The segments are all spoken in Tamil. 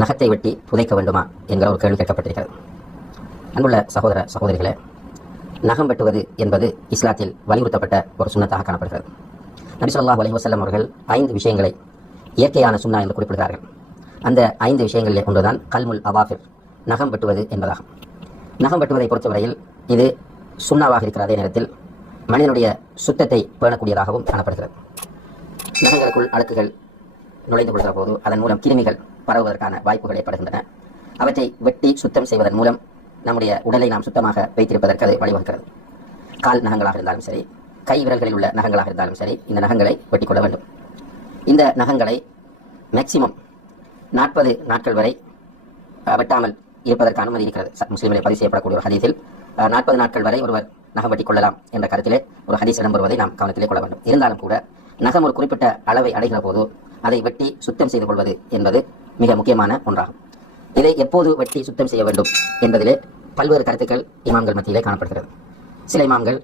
நகத்தை வெட்டி புதைக்க வேண்டுமா என்கிற ஒரு கேள்வி கேட்கப்பட்டிருக்கிறது. அன்புள்ள சகோதர சகோதரிகளே, நகம் வெட்டுவது என்பது இஸ்லாத்தில் வலியுறுத்தப்பட்ட ஒரு சுன்னத்தாக காணப்படுகிறது. நபி ஸல்லல்லாஹு அலைஹி வஸல்லம் அவர்கள் 5 விஷயங்களை இயற்கையான சுன்னா என்று குறிப்பிடுகிறார்கள். அந்த 5 விஷயங்களிலே ஒன்றுதான் கல்முல் அவாஃபிர், நகம் வெட்டுவது என்பதாகும். நகம் வெட்டுவதை பொறுத்தவரையில் இது சுன்னாவாக இருக்கிற அதே நேரத்தில் மனிதனுடைய சுத்தத்தை பேணக்கூடியதாகவும் காணப்படுகிறது. நகங்களுக்குள் அழுக்குகள் நுழைந்து கொள்கிற போது அதன் மூலம் கிருமிகள் பரவுவதற்கான வாய்ப்புகள் ஏற்படுகின்றன. அவற்றை வெட்டி சுத்தம் செய்வதன் மூலம் நம்முடைய உடலை நாம் சுத்தமாக வைத்திருப்பதற்கு அது வழிவகுக்கிறது. கால் நகங்களாக இருந்தாலும் சரி, கை விரல்களில் உள்ள நகங்களாக இருந்தாலும் சரி, இந்த நகங்களை வெட்டிக்கொள்ள வேண்டும். இந்த நகங்களை மேக்சிமம் 40 நாட்கள் வரை வெட்டாமல் இருப்பதற்கு அனுமதி இருக்கிறது. முஸ்லிமிலே பதிவு செய்யப்படக்கூடிய ஒரு ஹதீஸில் 40 நாட்கள் வரை ஒருவர் நகம் வெட்டிக் கொள்ளலாம் என்ற கருத்திலே ஒரு ஹதீஸ் இடம்பெறுவதை நாம் கவனத்திலே கொள்ள வேண்டும். இருந்தாலும் கூட நகம் ஒரு குறிப்பிட்ட அளவை அடைகிற போது அதை வெட்டி சுத்தம் செய்து கொள்வது என்பது மிக முக்கியமான ஒன்றாகும். இதை எப்போது வெட்டி சுத்தம் செய்ய வேண்டும் என்பதிலே பல்வேறு கருத்துக்கள் இமாம்கள் மத்தியிலே காணப்படுகிறது. சில இமாம்கள்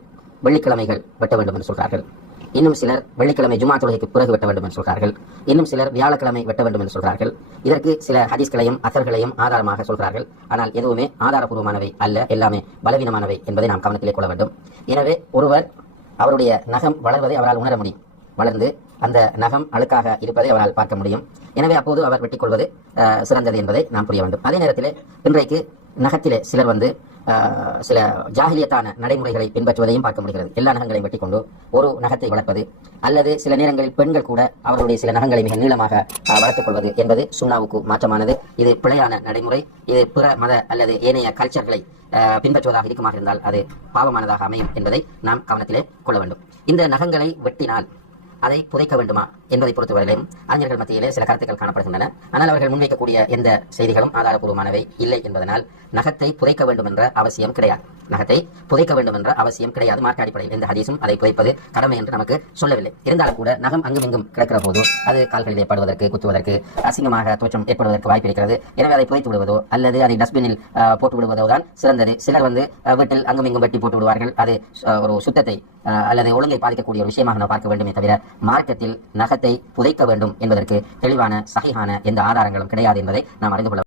வெள்ளிக்கிழமைகள் வெட்ட வேண்டும் என்று சொல்கிறார்கள். இன்னும் சிலர் வெள்ளிக்கிழமை ஜுமா தொழுகைக்கு பிறகு வெட்ட வேண்டும் என்று சொல்கிறார்கள். இன்னும் சிலர் வியாழக்கிழமை வெட்ட வேண்டும் என்று சொல்கிறார்கள். இதற்கு சில ஹதீஸ்களையும் அசர்களையும் ஆதாரமாக சொல்கிறார்கள். ஆனால் எதுவுமே ஆதாரபூர்வமானவை அல்ல, எல்லாமே பலவீனமானவை என்பதை நாம் கவனத்திலே கொள்ள வேண்டும். எனவே ஒருவர் அவருடைய நகம் வளர்வதை அவரால் உணர முடியும். வளர்ந்து அந்த நகம் அழுக்காக இருப்பதை அவரால் பார்க்க முடியும். எனவே அப்போது அவர் வெட்டிக் கொள்வது சிறந்தது என்பதை நாம் புரிய வேண்டும். அதே நேரத்தில் இன்றைக்கு நகத்திலே சிலர் சில ஜாகிலியத்தான நடைமுறைகளை பின்பற்றுவதையும் பார்க்க முடிகிறது. எல்லா நகங்களையும் வெட்டிக்கொண்டு ஒரு நகத்தை வளர்ப்பது, அல்லது சில நேரங்களில் பெண்கள் கூட அவர்களுடைய சில நகங்களை மிக நீளமாக வளர்த்துக் கொள்வது என்பது சுன்னாவுக்கு மாற்றமானது. இது பிழையான நடைமுறை. இது பிற மத அல்லது ஏனைய கல்ச்சர்களை பின்பற்றுவதாக இருக்குமாக இருந்தால் அது பாவமானதாக அமையும் என்பதை நாம் கவனத்திலே கொள்ள வேண்டும். இந்த நகங்களை வெட்டினால் அதை புதைக்க வேண்டுமா என்பதை பொறுத்தவரையிலும் அறிஞர்கள் மத்தியிலே சில கருத்துக்கள் காணப்படுகின்றன. ஆனால் அவர்கள் முன்வைக்கக்கூடிய எந்த செய்திகளும் ஆதாரபூர்வமானவை இல்லை என்பதனால் நகத்தை புதைக்க வேண்டும் என்ற அவசியம் கிடையாது. நகத்தை புதைக்க வேண்டும் என்ற அவசியம் கிடையாது. மார்க்க அடிப்படையில் எந்த ஹதீஸும் அதை புதைப்பது கடமை என்று நமக்கு சொல்லவில்லை. இருந்தாலும் கூட நகம் அங்கும் இங்கும் கிடக்கிற போது அது கால்களில் ஏற்படுவதற்கு, குத்துவதற்கு, அசிங்கமாக தோற்றம் ஏற்படுவதற்கு வாய்ப்பு இருக்கிறது. எனவே அதை புதைத்து விடுவதோ அல்லது அதை டஸ்ட்பினில் போட்டு விடுவதோ தான் சிறந்தது. சிலர் வீட்டில் அங்கும் இங்கும் வெட்டி போட்டு விடுவார்கள். அது ஒரு சுத்தத்தை அல்லது ஒழுங்கை பாதிக்கக்கூடிய ஒரு விஷயமாக நாம் பார்க்க வேண்டுமே தவிர மார்க்கத்தில் நகத்தை புதைக்க வேண்டும் என்பதற்கு தெளிவான சஹீஹான எந்த ஆதாரங்களும் கிடையாது என்பதை நாம் அறிந்து கொள்ள